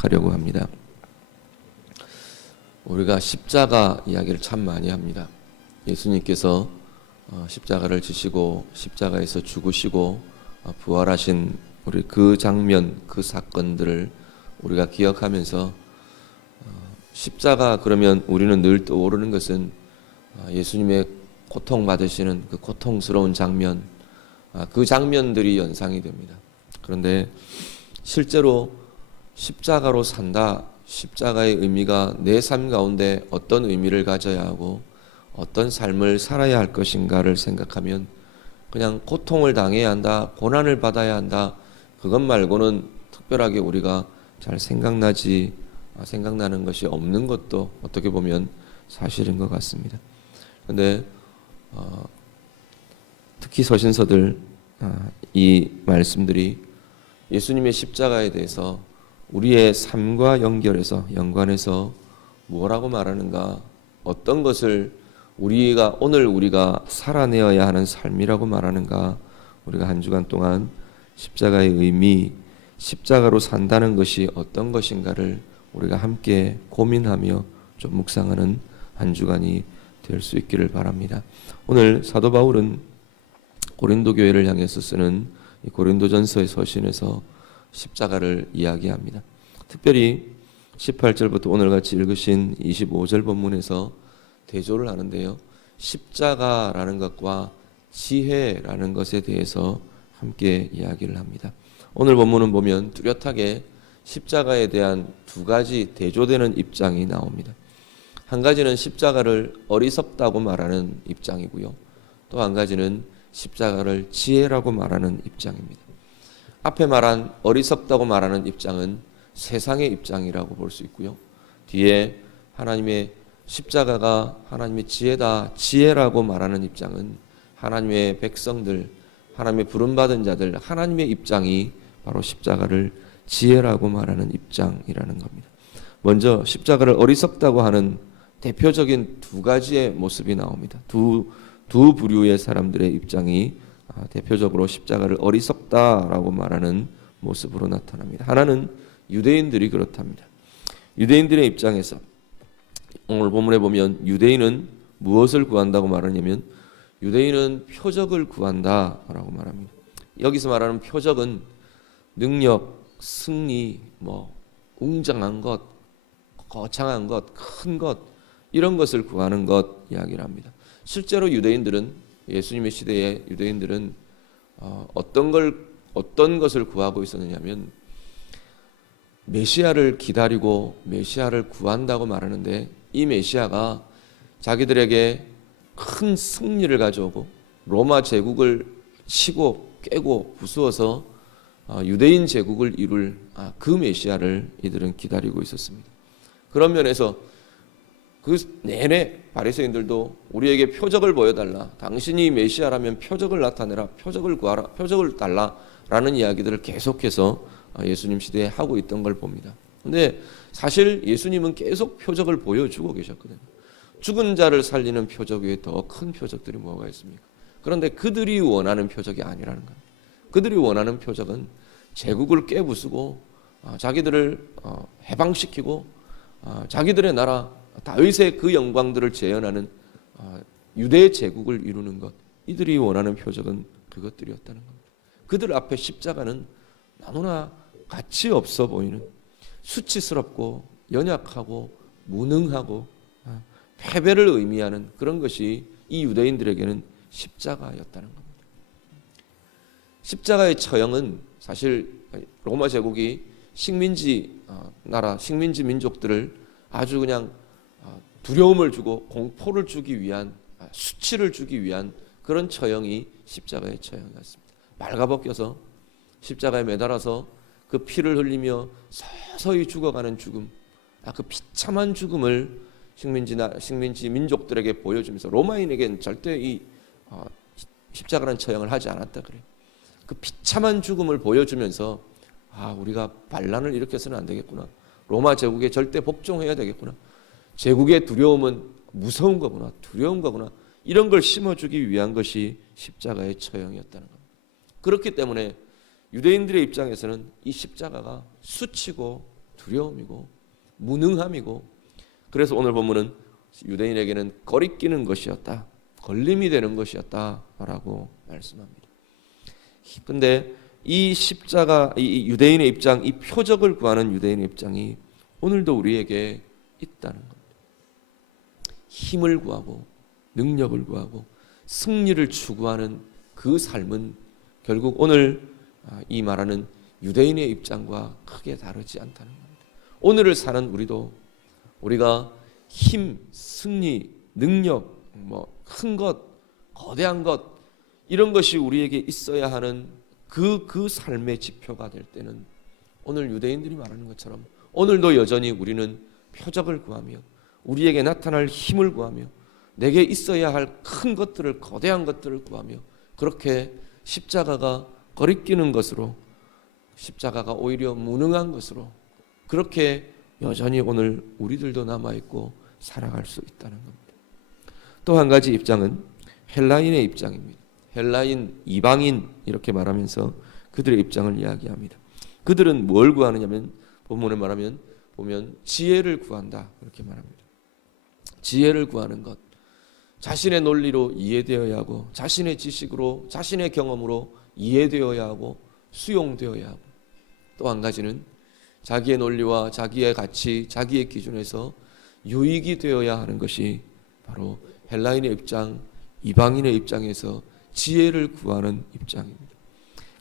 하려고 합니다. 우리가 십자가 이야기를 참 많이 합니다. 예수님께서 십자가를 지시고 십자가에서 죽으시고 부활하신 우리 그 장면, 그 사건들을 우리가 기억하면서 십자가 그러면 우리는 늘 떠오르는 것은 예수님의 고통받으시는 그 고통스러운 장면, 그 장면들이 연상이 됩니다. 그런데 실제로 십자가로 산다, 십자가의 의미가 내 삶 가운데 어떤 의미를 가져야 하고 어떤 삶을 살아야 할 것인가를 생각하면 그냥 고통을 당해야 한다, 고난을 받아야 한다, 그것 말고는 특별하게 우리가 잘 생각나는 것이 없는 것도 어떻게 보면 사실인 것 같습니다. 그런데 특히 서신서들 이 말씀들이 예수님의 십자가에 대해서 우리의 삶과 연관해서 뭐라고 말하는가, 어떤 것을 오늘 우리가 살아내어야 하는 삶이라고 말하는가, 우리가 한 주간 동안 십자가의 의미, 십자가로 산다는 것이 어떤 것인가를 우리가 함께 고민하며 좀 묵상하는 한 주간이 될 수 있기를 바랍니다. 오늘 사도 바울은 고린도 교회를 향해서 쓰는 고린도전서의 서신에서 십자가를 이야기합니다. 특별히 18절부터 오늘같이 읽으신 25절 본문에서 대조를 하는데요, 십자가라는 것과 지혜라는 것에 대해서 함께 이야기를 합니다. 오늘 본문은 보면 뚜렷하게 십자가에 대한 두 가지 대조되는 입장이 나옵니다. 한 가지는 십자가를 어리석다고 말하는 입장이고요, 또 한 가지는 십자가를 지혜라고 말하는 입장입니다. 앞에 말한 어리석다고 말하는 입장은 세상의 입장이라고 볼 수 있고요, 뒤에 하나님의 십자가가 하나님의 지혜다, 지혜라고 말하는 입장은 하나님의 백성들, 하나님의 부름받은 자들, 하나님의 입장이 바로 십자가를 지혜라고 말하는 입장이라는 겁니다. 먼저 십자가를 어리석다고 하는 대표적인 두 가지의 모습이 나옵니다. 두 부류의 사람들의 입장이 대표적으로 십자가를 어리석다라고 말하는 모습으로 나타납니다. 하나는 유대인들이 그렇답니다. 유대인들의 입장에서 오늘 본문에 보면 유대인은 무엇을 구한다고 말하냐면 유대인은 표적을 구한다라고 말합니다. 여기서 말하는 표적은 능력, 승리, 웅장한 것, 거창한 것, 큰 것, 이런 것을 구하는 것 이야기를 합니다. 실제로 유대인들은, 예수님의 시대의 유대인들은 어떤 것을 구하고 있었느냐면 메시아를 기다리고 메시아를 구한다고 말하는데, 이 메시아가 자기들에게 큰 승리를 가져오고 로마 제국을 치고 깨고 부수어서 유대인 제국을 이룰 그 메시아를 이들은 기다리고 있었습니다. 그런 면에서 그 내내 바리새인들도 우리에게 표적을 보여달라, 당신이 메시아라면 표적을 나타내라, 표적을 구하라, 표적을 달라라는 이야기들을 계속해서 예수님 시대에 하고 있던 걸 봅니다. 그런데 사실 예수님은 계속 표적을 보여주고 계셨거든요. 죽은 자를 살리는 표적 외에 더 큰 표적들이 뭐가 있습니까? 그런데 그들이 원하는 표적이 아니라는 겁니다. 그들이 원하는 표적은 제국을 깨부수고 자기들을 해방시키고 자기들의 나라 다윗의 그 영광들을 재현하는 유대 제국을 이루는 것, 이들이 원하는 표적은 그것들이었다는 겁니다. 그들 앞에 십자가는 너무나 가치 없어 보이는, 수치스럽고 연약하고 무능하고 패배를 의미하는 그런 것이 이 유대인들에게는 십자가였다는 겁니다. 십자가의 처형은 사실 로마 제국이 식민지 나라, 식민지 민족들을 아주 그냥 두려움을 주고 공포를 주기 위한, 수치를 주기 위한 그런 처형이 십자가의 처형이었습니다. 말가벗겨서 십자가에 매달아서 그 피를 흘리며 서서히 죽어가는 죽음, 그 비참한 죽음을 식민지 민족들에게 보여주면서 로마인에게는 절대 이 십자가라는 처형을 하지 않았다 그래요. 그 비참한 죽음을 보여주면서 우리가 반란을 일으켜서는 안 되겠구나, 로마 제국에 절대 복종해야 되겠구나, 제국의 두려움은 무서운 거구나, 두려운 거구나, 이런 걸 심어주기 위한 것이 십자가의 처형이었다는 겁니다. 그렇기 때문에 유대인들의 입장에서는 이 십자가가 수치고 두려움이고 무능함이고, 그래서 오늘 본문은 유대인에게는 거리끼는 것이었다, 걸림이 되는 것이었다라고 말씀합니다. 근데 이 십자가, 이 유대인의 입장, 이 표적을 구하는 유대인의 입장이 오늘도 우리에게 있다는 겁니다. 힘을 구하고 능력을 구하고 승리를 추구하는 그 삶은 결국 오늘 이 말하는 유대인의 입장과 크게 다르지 않다는 겁니다. 오늘을 사는 우리가 힘, 승리, 능력, 큰 것, 거대한 것, 이런 것이 우리에게 있어야 하는 그 삶의 지표가 될 때는 오늘 유대인들이 말하는 것처럼 오늘도 여전히 우리는 표적을 구하며 우리에게 나타날 힘을 구하며 내게 있어야 할 큰 것들을, 거대한 것들을 구하며, 그렇게 십자가가 거리끼는 것으로, 십자가가 오히려 무능한 것으로, 그렇게 여전히 오늘 우리들도 남아있고 살아갈 수 있다는 겁니다. 또 한 가지 입장은 헬라인의 입장입니다. 헬라인, 이방인 이렇게 말하면서 그들의 입장을 이야기합니다. 그들은 뭘 구하느냐면, 본문에 말하면 보면 지혜를 구한다 그렇게 말합니다. 지혜를 구하는 것, 자신의 논리로 이해되어야 하고 자신의 지식으로, 자신의 경험으로 이해되어야 하고 수용되어야 하고, 또 한 가지는 자기의 논리와 자기의 가치, 자기의 기준에서 유익이 되어야 하는 것이 바로 헬라인의 입장, 이방인의 입장에서 지혜를 구하는 입장입니다.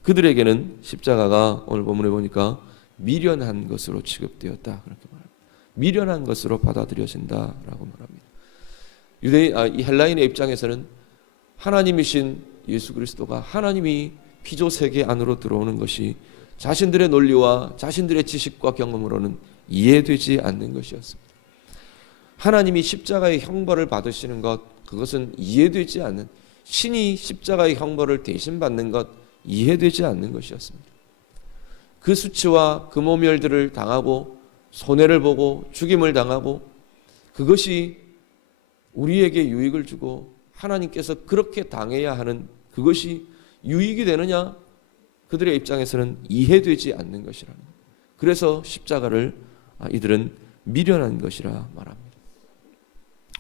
그들에게는 십자가가 오늘 본문에 보니까 미련한 것으로 취급되었다 그렇게 말합니다. 미련한 것으로 받아들여진다라고 말합니다. 이 헬라인의 입장에서는 하나님이신 예수 그리스도가, 하나님이 피조 세계 안으로 들어오는 것이 자신들의 논리와 자신들의 지식과 경험으로는 이해되지 않는 것이었습니다. 하나님이 십자가의 형벌을 받으시는 것, 그것은 이해되지 않는, 신이 십자가의 형벌을 대신 받는 것, 이해되지 않는 것이었습니다. 그 수치와 그 모멸들을 당하고 손해를 보고 죽임을 당하고, 그것이 우리에게 유익을 주고 하나님께서 그렇게 당해야 하는 그것이 유익이 되느냐? 그들의 입장에서는 이해되지 않는 것이라는 거예요. 그래서 십자가를 이들은 미련한 것이라 말합니다.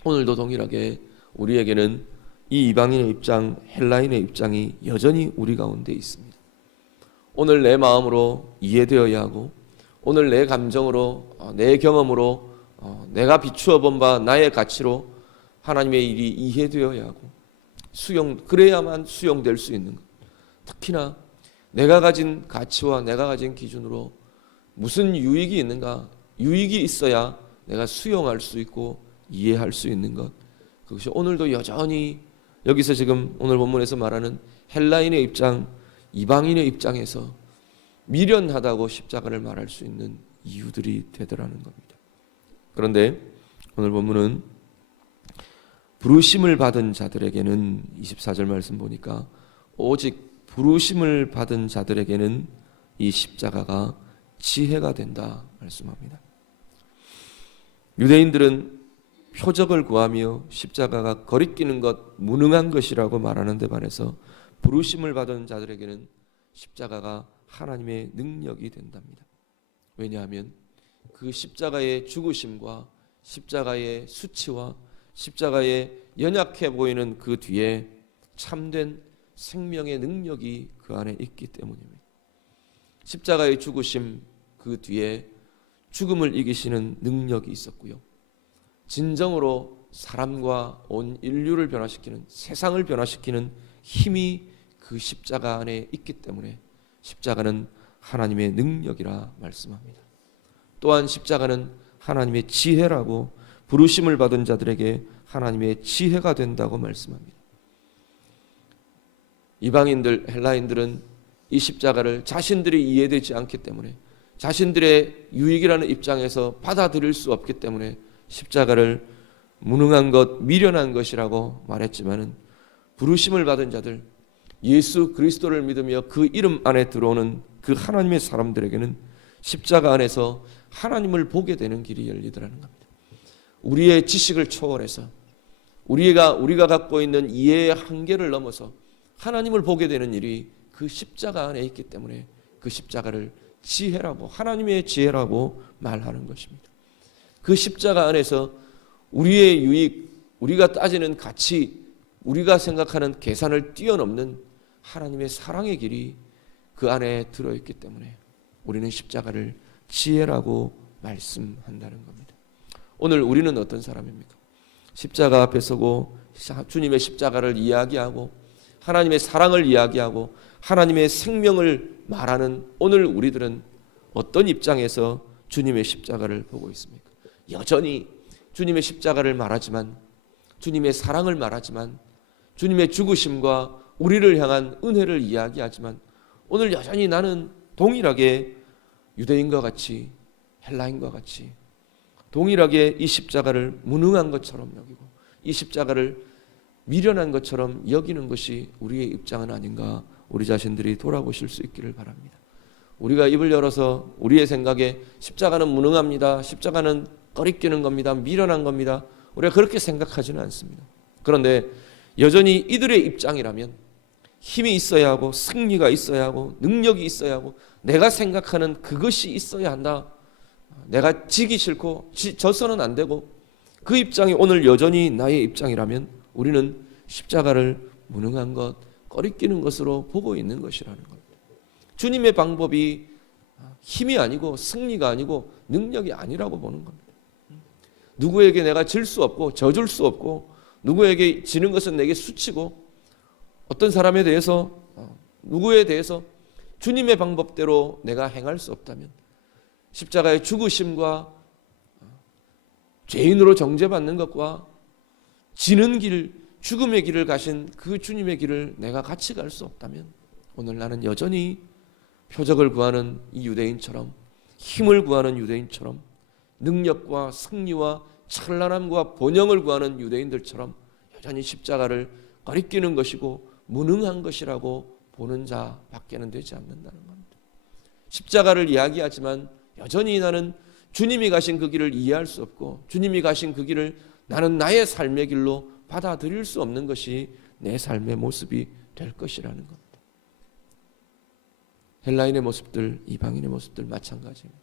오늘도 동일하게 우리에게는 이 이방인의 입장, 헬라인의 입장이 여전히 우리 가운데 있습니다. 오늘 내 마음으로 이해되어야 하고, 오늘 내 감정으로, 내 경험으로, 내가 비추어 본 바 나의 가치로 하나님의 일이 이해되어야 하고, 그래야만 수용될 수 있는 것. 특히나 내가 가진 가치와 내가 가진 기준으로 무슨 유익이 있는가, 유익이 있어야 내가 수용할 수 있고 이해할 수 있는 것, 그것이 오늘도 여전히 여기서 지금 오늘 본문에서 말하는 헬라인의 입장, 이방인의 입장에서 미련하다고 십자가를 말할 수 있는 이유들이 되더라는 겁니다. 그런데 오늘 본문은 부르심을 받은 자들에게는, 24절 말씀 보니까 오직 부르심을 받은 자들에게는 이 십자가가 지혜가 된다 말씀합니다. 유대인들은 표적을 구하며 십자가가 거리끼는 것, 무능한 것이라고 말하는 데 반해서 부르심을 받은 자들에게는 십자가가 하나님의 능력이 된답니다. 왜냐하면 그 십자가의 죽으심과 십자가의 수치와 십자가의 연약해 보이는 그 뒤에 참된 생명의 능력이 그 안에 있기 때문입니다. 십자가의 죽으심 그 뒤에 죽음을 이기시는 능력이 있었고요, 진정으로 사람과 온 인류를 변화시키는, 세상을 변화시키는 힘이 그 십자가 안에 있기 때문에 십자가는 하나님의 능력이라 말씀합니다. 또한 십자가는 하나님의 지혜라고, 부르심을 받은 자들에게 하나님의 지혜가 된다고 말씀합니다. 이방인들, 헬라인들은 이 십자가를 자신들이 이해되지 않기 때문에, 자신들의 유익이라는 입장에서 받아들일 수 없기 때문에 십자가를 무능한 것, 미련한 것이라고 말했지만은, 부르심을 받은 자들, 예수 그리스도를 믿으며 그 이름 안에 들어오는 그 하나님의 사람들에게는 십자가 안에서 하나님을 보게 되는 길이 열리더라는 겁니다. 우리의 지식을 초월해서 우리가 갖고 있는 이해의 한계를 넘어서 하나님을 보게 되는 일이 그 십자가 안에 있기 때문에 그 십자가를 지혜라고, 하나님의 지혜라고 말하는 것입니다. 그 십자가 안에서 우리의 유익, 우리가 따지는 가치, 우리가 생각하는 계산을 뛰어넘는 하나님의 사랑의 길이 그 안에 들어있기 때문에 우리는 십자가를 지혜라고 말씀한다는 겁니다. 오늘 우리는 어떤 사람입니까? 십자가 앞에 서고 주님의 십자가를 이야기하고 하나님의 사랑을 이야기하고 하나님의 생명을 말하는 오늘 우리들은 어떤 입장에서 주님의 십자가를 보고 있습니까? 여전히 주님의 십자가를 말하지만, 주님의 사랑을 말하지만, 주님의 죽으심과 우리를 향한 은혜를 이야기하지만, 오늘 여전히 나는 동일하게 유대인과 같이, 헬라인과 같이 동일하게 이 십자가를 무능한 것처럼 여기고 이 십자가를 미련한 것처럼 여기는 것이 우리의 입장은 아닌가, 우리 자신들이 돌아보실 수 있기를 바랍니다. 우리가 입을 열어서 우리의 생각에 십자가는 무능합니다, 십자가는 꺼리끼는 겁니다, 미련한 겁니다, 우리가 그렇게 생각하지는 않습니다. 그런데 여전히 이들의 입장이라면 힘이 있어야 하고 승리가 있어야 하고 능력이 있어야 하고 내가 생각하는 그것이 있어야 한다, 내가 지기 싫고 져서는 안 되고, 그 입장이 오늘 여전히 나의 입장이라면 우리는 십자가를 무능한 것, 꺼리끼는 것으로 보고 있는 것이라는 겁니다. 주님의 방법이 힘이 아니고 승리가 아니고 능력이 아니라고 보는 겁니다. 누구에게 내가 질 수 없고 져줄 수 없고 누구에게 지는 것은 내게 수치고, 어떤 사람에 대해서 누구에 대해서 주님의 방법대로 내가 행할 수 없다면 십자가의 죽으심과 죄인으로 정죄받는 것과 지는 길, 죽음의 길을 가신 그 주님의 길을 내가 같이 갈 수 없다면 오늘 나는 여전히 표적을 구하는 이 유대인처럼, 힘을 구하는 유대인처럼, 능력과 승리와 찬란함과 번영을 구하는 유대인들처럼 여전히 십자가를 꺼리끼는 것이고 무능한 것이라고 보는 자밖에는 되지 않는다는 겁니다. 십자가를 이야기하지만 여전히 나는 주님이 가신 그 길을 이해할 수 없고 주님이 가신 그 길을 나는 나의 삶의 길로 받아들일 수 없는 것이 내 삶의 모습이 될 것이라는 겁니다. 헬라인의 모습들, 이방인의 모습들 마찬가지입니다.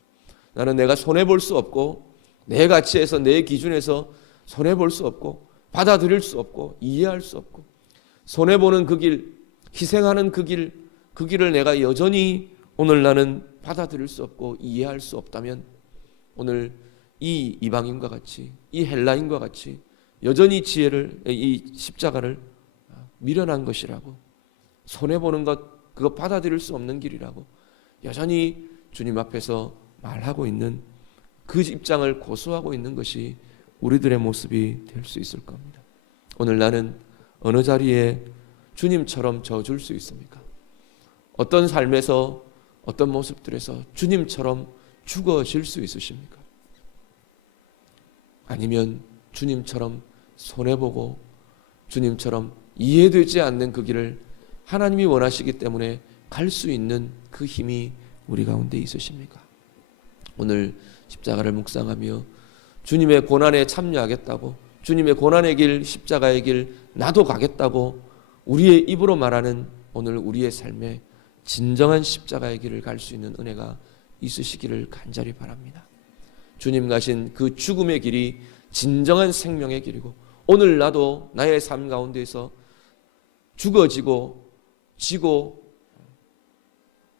나는 내가 손해볼 수 없고 내 가치에서 내 기준에서 손해볼 수 없고 받아들일 수 없고 이해할 수 없고 손해보는 그 길, 희생하는 그 길을 내가 여전히 오늘 나는 받아들일 수 없고 이해할 수 없다면 오늘 이 이방인과 같이, 이 헬라인과 같이 여전히 이 십자가를 미련한 것이라고, 손해보는 것, 그거 받아들일 수 없는 길이라고 여전히 주님 앞에서 말하고 있는 그 입장을 고수하고 있는 것이 우리들의 모습이 될 수 있을 겁니다. 오늘 나는 어느 자리에 주님처럼 져줄 수 있습니까? 어떤 삶에서, 어떤 모습들에서 주님처럼 죽어질 수 있으십니까? 아니면 주님처럼 손해보고 주님처럼 이해되지 않는 그 길을 하나님이 원하시기 때문에 갈 수 있는 그 힘이 우리 가운데 있으십니까? 오늘 십자가를 묵상하며 주님의 고난에 참여하겠다고, 주님의 고난의 길, 십자가의 길 나도 가겠다고 우리의 입으로 말하는 오늘 우리의 삶에 진정한 십자가의 길을 갈 수 있는 은혜가 있으시기를 간절히 바랍니다. 주님 가신 그 죽음의 길이 진정한 생명의 길이고, 오늘 나도 나의 삶 가운데에서 죽어지고 지고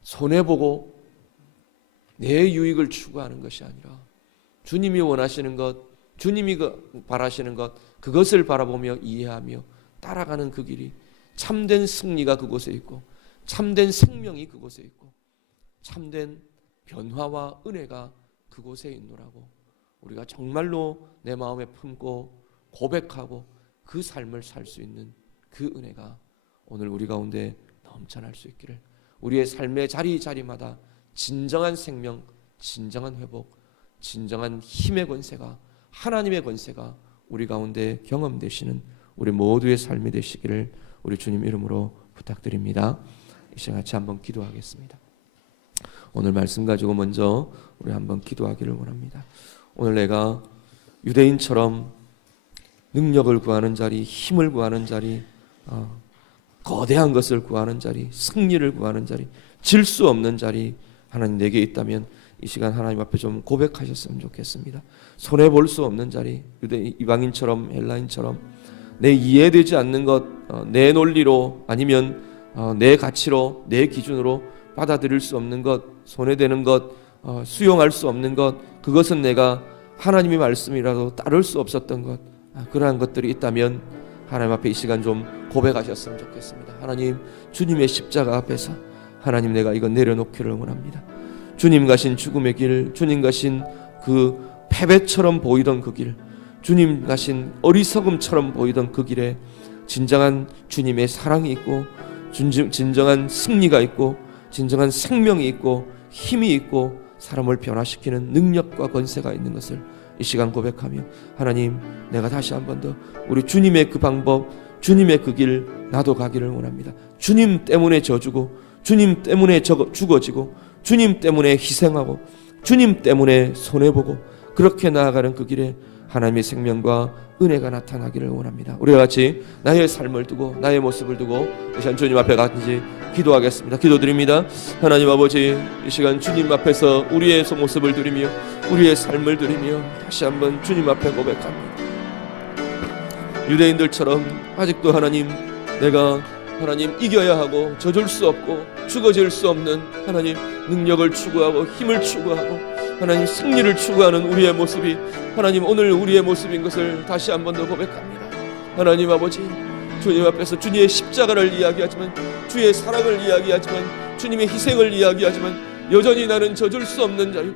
손해보고 내 유익을 추구하는 것이 아니라 주님이 원하시는 것, 주님이 바라시는 것, 그것을 바라보며 이해하며 따라가는 그 길이 참된 승리가 그곳에 있고 참된 생명이 그곳에 있고 참된 변화와 은혜가 그곳에 있노라고 우리가 정말로 내 마음에 품고 고백하고 그 삶을 살 수 있는 그 은혜가 오늘 우리 가운데 넘쳐날 수 있기를, 우리의 삶의 자리자리마다 진정한 생명, 진정한 회복, 진정한 힘의 권세가, 하나님의 권세가 우리 가운데 경험되시는 우리 모두의 삶이 되시기를 우리 주님 이름으로 부탁드립니다. 이 시간 같이 한번 기도하겠습니다. 오늘 말씀 가지고 먼저 우리 한번 기도하기를 원합니다. 오늘 내가 유대인처럼 능력을 구하는 자리, 힘을 구하는 자리, 거대한 것을 구하는 자리, 승리를 구하는 자리, 질 수 없는 자리, 하나님 내게 있다면 이 시간 하나님 앞에 좀 고백하셨으면 좋겠습니다. 손해 볼 수 없는 자리, 이방인처럼 헬라인처럼 내 이해되지 않는 것, 내 논리로 아니면 내 가치로, 내 기준으로 받아들일 수 없는 것, 손해되는 것, 수용할 수 없는 것, 그것은 내가 하나님의 말씀이라도 따를 수 없었던 것, 그러한 것들이 있다면 하나님 앞에 이 시간 좀 고백하셨으면 좋겠습니다. 하나님, 주님의 십자가 앞에서 하나님 내가 이거 내려놓기를 원합니다. 주님 가신 죽음의 길, 주님 가신 그 패배처럼 보이던 그 길, 주님 가신 어리석음처럼 보이던 그 길에 진정한 주님의 사랑이 있고 진정한 승리가 있고 진정한 생명이 있고 힘이 있고 사람을 변화시키는 능력과 권세가 있는 것을 이 시간 고백하며 하나님, 내가 다시 한 번 더 우리 주님의 그 방법, 주님의 그 길 나도 가기를 원합니다. 주님 때문에 져주고 주님 때문에 죽어지고 주님 때문에 희생하고 주님 때문에 손해보고 그렇게 나아가는 그 길에 하나님의 생명과 은혜가 나타나기를 원합니다. 우리가 같이 나의 삶을 두고 나의 모습을 두고 이 시간 주님 앞에 같이 기도하겠습니다. 기도드립니다. 하나님 아버지, 이 시간 주님 앞에서 우리의 모습을 드리며 우리의 삶을 드리며 다시 한번 주님 앞에 고백합니다. 유대인들처럼 아직도 하나님, 내가 하나님 이겨야 하고 져줄 수 없고 죽어질 수 없는 하나님 능력을 추구하고 힘을 추구하고 하나님 승리를 추구하는 우리의 모습이 하나님 오늘 우리의 모습인 것을 다시 한 번 더 고백합니다. 하나님 아버지, 주님 앞에서 주님의 십자가를 이야기하지만 주의 사랑을 이야기하지만 주님의 희생을 이야기하지만 여전히 나는 져줄 수 없는 자이고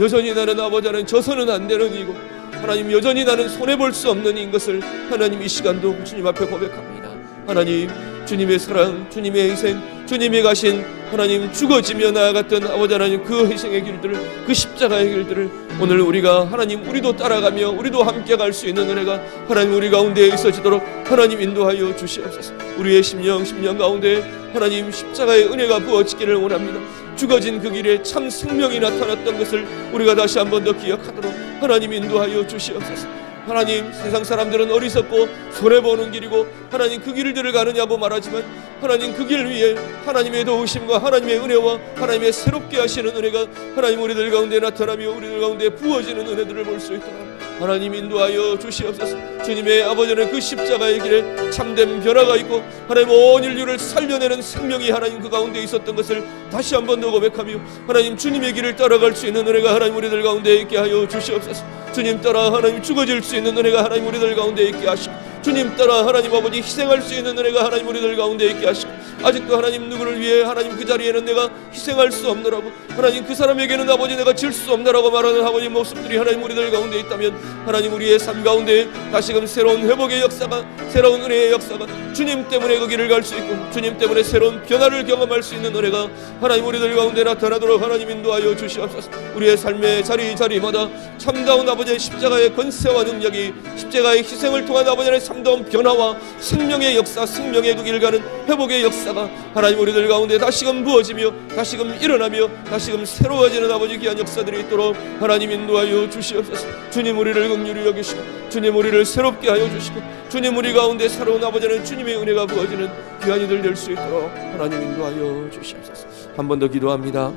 여전히 나는 아버지는 져서는 안 되는 이고 하나님 여전히 나는 손해볼 수 없는 인 것을 하나님 이 시간도 주님 앞에 고백합니다. 하나님, 주님의 사랑, 주님의 희생, 주님이 가신 하나님 죽어지며 나아갔던 아버지 하나님 그 희생의 길들을, 그 십자가의 길들을 오늘 우리가 하나님 우리도 따라가며 우리도 함께 갈 수 있는 은혜가 하나님 우리 가운데 있어지도록 하나님 인도하여 주시옵소서. 우리의 심령 가운데 하나님 십자가의 은혜가 부어지기를 원합니다. 죽어진 그 길에 참 생명이 나타났던 것을 우리가 다시 한 번 더 기억하도록 하나님 인도하여 주시옵소서. 하나님, 세상 사람들은 어리석고 손해보는 길이고 하나님 그 길들을 가느냐고 말하지만 하나님 그 길 위에 하나님의 도우심과 하나님의 은혜와 하나님의 새롭게 하시는 은혜가 하나님 우리들 가운데 나타나며 우리들 가운데 부어지는 은혜들을 볼 수 있도록 하나님 인도하여 주시옵소서. 주님의 아버지는 그 십자가의 길에 참된 변화가 있고 하나님 온 인류를 살려내는 생명이 하나님 그 가운데 있었던 것을 다시 한 번 더 고백하며 하나님 주님의 길을 따라갈 수 있는 은혜가 하나님 우리들 가운데 있게 하여 주시옵소서. 주님 따라 하나님 죽어질 수 있는 은혜가 하나님 우리들 가운데 있게 하시고 주님 따라 하나님 아버지 희생할 수 있는 은혜가 하나님 우리들 가운데 있게 하시고 아직도 하나님 누구를 위해 하나님 그 자리에는 내가 희생할 수 없노라고 하나님 그 사람에게는 아버지 내가 질 수 없노라고 말하는 아버지 모습들이 하나님 우리들 가운데 있다면 하나님 우리의 삶 가운데 다시금 새로운 회복의 역사가 새로운 은혜의 역사가 주님 때문에 그 길을 갈 수 있고 주님 때문에 새로운 변화를 경험할 수 있는 은혜가 하나님 우리들 가운데 나타나도록 하나님 인도하여 주시옵소서. 우리의 삶의 자리마다 참다운 아버지의 십자가의 권세와 능력이 십자가의 희생을 통한 아버지의 참다운 변화와 생명의 역사, 생명의 그 길 가는 회복의 역사가 하나님 우리들 가운데 다시금 부어지며 다시금 일어나며 다시금 새로워지는 아버지 귀한 역사들이 있도록 하나님 인도하여 주시옵소서. 주님 우리를 긍휼히 여기시고 주님 우리를 새롭게 하여 주시고 주님 우리 가운데 새로운 아버지는 주님의 은혜가 부어지는 귀한 이들 될 수 있도록 하나님 인도하여 주시옵소서. 한 번 더 기도합니다.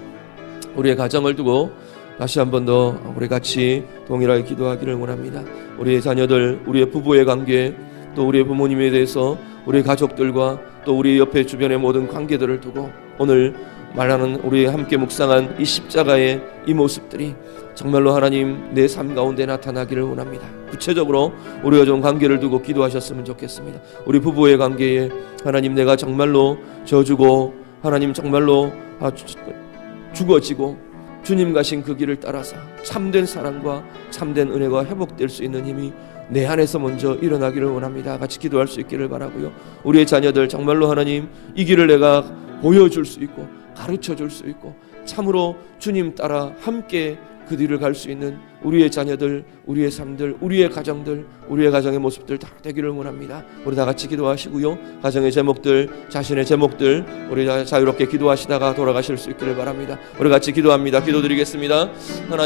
우리의 가정을 두고 다시 한 번 더 우리 같이 동일하게 기도하기를 원합니다. 우리의 자녀들, 우리의 부부의 관계, 또 우리의 부모님에 대해서 우리 가족들과 또 우리 옆에 주변의 모든 관계들을 두고 오늘 말하는 우리 함께 묵상한 이 십자가의 이 모습들이 정말로 하나님 내 삶 가운데 나타나기를 원합니다. 구체적으로 우리가 좀 관계를 두고 기도하셨으면 좋겠습니다. 우리 부부의 관계에 하나님 내가 정말로 져주고 하나님 정말로 죽어지고 주님 가신 그 길을 따라서 참된 사랑과 참된 은혜가 회복될 수 있는 힘이 내 안에서 먼저 일어나기를 원합니다. 같이 기도할 수 있기를 바라고요. 우리의 자녀들 정말로 하나님 이 길을 내가 보여줄 수 있고 가르쳐줄 수 있고 참으로 주님 따라 함께 그 뒤를 갈 수 있는 우리의 자녀들, 우리의 삶들, 우리의 가정들, 우리의 가정의 모습들 다 되기를 원합니다. 우리 다 같이 기도하시고요. 가정의 제목들, 자신의 제목들 우리 자유롭게 기도하시다가 돌아가실 수 있기를 바랍니다. 우리 같이 기도합니다. 기도드리겠습니다. 하나님